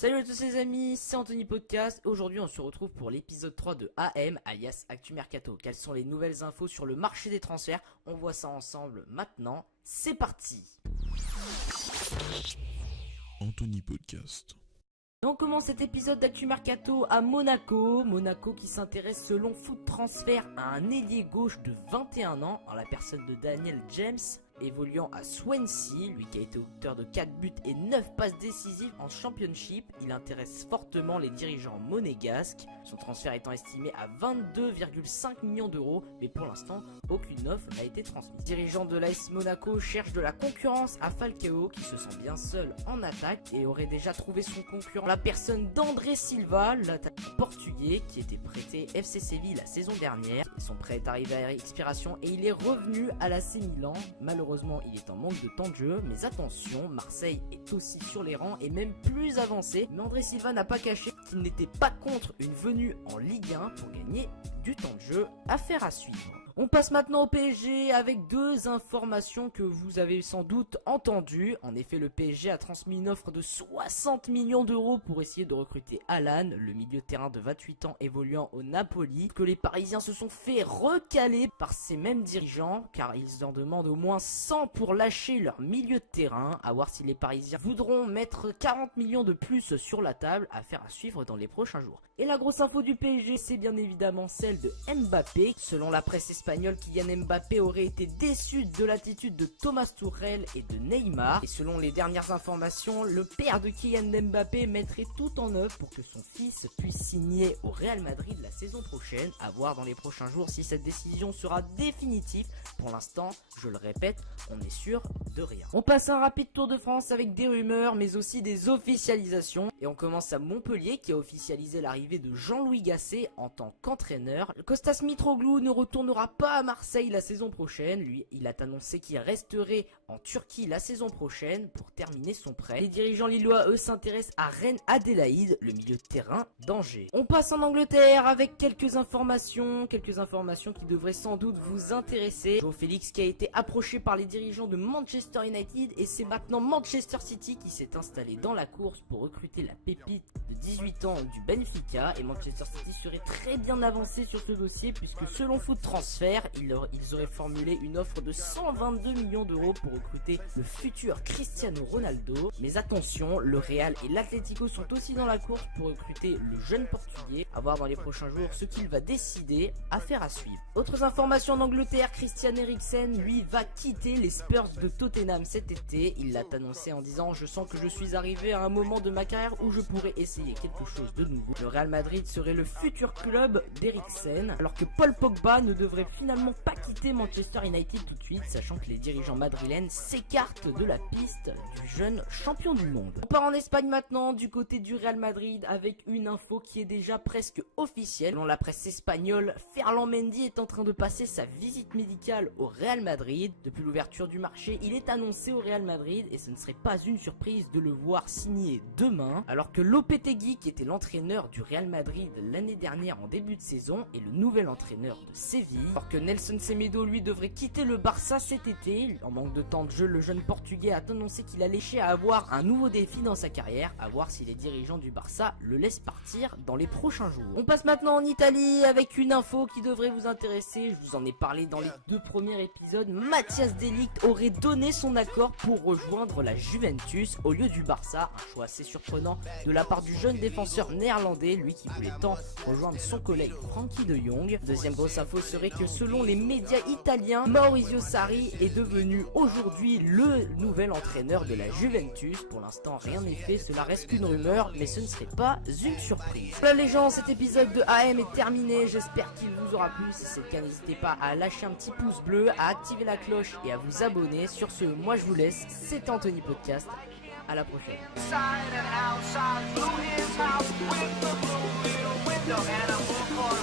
Salut à tous les amis, c'est Anthony Podcast. Aujourd'hui on se retrouve pour l'épisode 3 de AM alias Actu Mercato. Quelles sont les nouvelles infos sur le marché des transferts? On voit ça ensemble maintenant, c'est parti. Anthony Podcast. Et on commence cet épisode d'Actu Mercato à Monaco. Monaco qui s'intéresse selon Foot Transfert à un ailier gauche de 21 ans en la personne de Daniel James, évoluant à Swansea, lui qui a été auteur de 4 buts et 9 passes décisives en Championship. Il intéresse fortement les dirigeants monégasques, son transfert étant estimé à 22,5 millions d'euros, mais pour l'instant aucune offre n'a été transmise. Les dirigeants de l'AS Monaco cherchent de la concurrence à Falcao qui se sent bien seul en attaque et aurait déjà trouvé son concurrent, la personne d'André Silva, l'attaquant portugais qui était prêté FC Séville la saison dernière. Son prêt est arrivé à expiration et il est revenu à l'AC Milan. Malheureusement, il est en manque de temps de jeu, mais attention, Marseille est aussi sur les rangs et même plus avancé. Mais André Silva n'a pas caché qu'il n'était pas contre une venue en Ligue 1 pour gagner du temps de jeu. Affaire à suivre. On passe maintenant au PSG avec deux informations que vous avez sans doute entendues. En effet, le PSG a transmis une offre de 60 millions d'euros pour essayer de recruter Alan, le milieu de terrain de 28 ans évoluant au Napoli, que les Parisiens se sont fait recaler par ces mêmes dirigeants, car ils en demandent au moins 100 pour lâcher leur milieu de terrain. À voir si les Parisiens voudront mettre 40 millions de plus sur la table, affaire à suivre dans les prochains jours. Et la grosse info du PSG, c'est bien évidemment celle de Mbappé. Selon la presse espagnole, Kylian Mbappé aurait été déçu de l'attitude de Thomas Tuchel et de Neymar. Et selon les dernières informations, le père de Kylian Mbappé mettrait tout en œuvre pour que son fils puisse signer au Real Madrid la saison prochaine. À voir dans les prochains jours si cette décision sera définitive. Pour l'instant, je le répète, on est sûr de rien. On passe un rapide tour de France avec des rumeurs, mais aussi des officialisations. Et on commence à Montpellier qui a officialisé l'arrivée de Jean-Louis Gasset en tant qu'entraîneur. Kostas Mitroglou ne retournera pas à Marseille la saison prochaine. Lui, il a annoncé qu'il resterait en Turquie la saison prochaine pour terminer son prêt. Les dirigeants lillois, eux, s'intéressent à Reine Adélaïde, le milieu de terrain d'Angers. On passe en Angleterre avec quelques informations qui devraient sans doute vous intéresser. João Félix qui a été approché par les dirigeants de Manchester United et c'est maintenant Manchester City qui s'est installé dans la course pour recruter la pépite de 18 ans du Benfica. Et Manchester City serait très bien avancé sur ce dossier puisque selon Foot Transfert, ils auraient formulé une offre de 122 millions d'euros pour recruter le futur Cristiano Ronaldo. Mais attention, le Real et l'Atlético sont aussi dans la course pour recruter le jeune portugais. À voir dans les prochains jours ce qu'il va décider, affaire à suivre. Autres informations en Angleterre, Christian Eriksen lui va quitter les Spurs de Tottenham cet été. Il l'a annoncé en disant: je sens que je suis arrivé à un moment de ma carrière où je pourrais essayer quelque chose de nouveau. Le Real Madrid serait le futur club d'Eriksen, alors que Paul Pogba ne devrait finalement pas quitter Manchester United tout de suite, sachant que les dirigeants madrilènes s'écartent de la piste du jeune champion du monde. On part en Espagne maintenant, du côté du Real Madrid, avec une info qui est déjà presque officielle. Selon la presse espagnole, Ferland Mendy est en train de passer sa visite médicale au Real Madrid. Depuis l'ouverture du marché, il est annoncé au Real Madrid et ce ne serait pas une surprise de le voir signer demain, alors que Lopetegui, qui était l'entraîneur du Real Madrid l'année dernière en début de saison, est le nouvel entraîneur de Séville. Alors que Nelson Semedo lui devrait quitter le Barça cet été. En manque de temps de jeu, le jeune portugais a annoncé qu'il allait chercher à avoir un nouveau défi dans sa carrière, à voir si les dirigeants du Barça le laissent partir dans les prochains jours. On passe maintenant en Italie avec une info qui devrait vous intéresser. Je vous en ai parlé dans les 2 premiers épisodes. Mathias de Ligt aurait donné son accord pour rejoindre la Juventus au lieu du Barça. Un choix assez surprenant de la part du jeune défenseur néerlandais, lui qui voulait tant rejoindre son collègue Frankie de Jong. Deuxième grosse info serait que selon les médias italiens, Maurizio Sarri est devenu aujourd'hui le nouvel entraîneur de la Juventus. Pour l'instant rien n'est fait, cela reste qu'une rumeur, mais ce ne serait pas une surprise. Voilà les gens, cet épisode de AM est terminé, j'espère qu'il vous aura plu. Si c'est le cas, n'hésitez pas à lâcher un petit pouce bleu, à activer la cloche et à vous abonner. Sur ce, moi je vous laisse, c'était Anthony Podcast, à la prochaine. Inside and outside, blew his house with the blue little window and a blue car.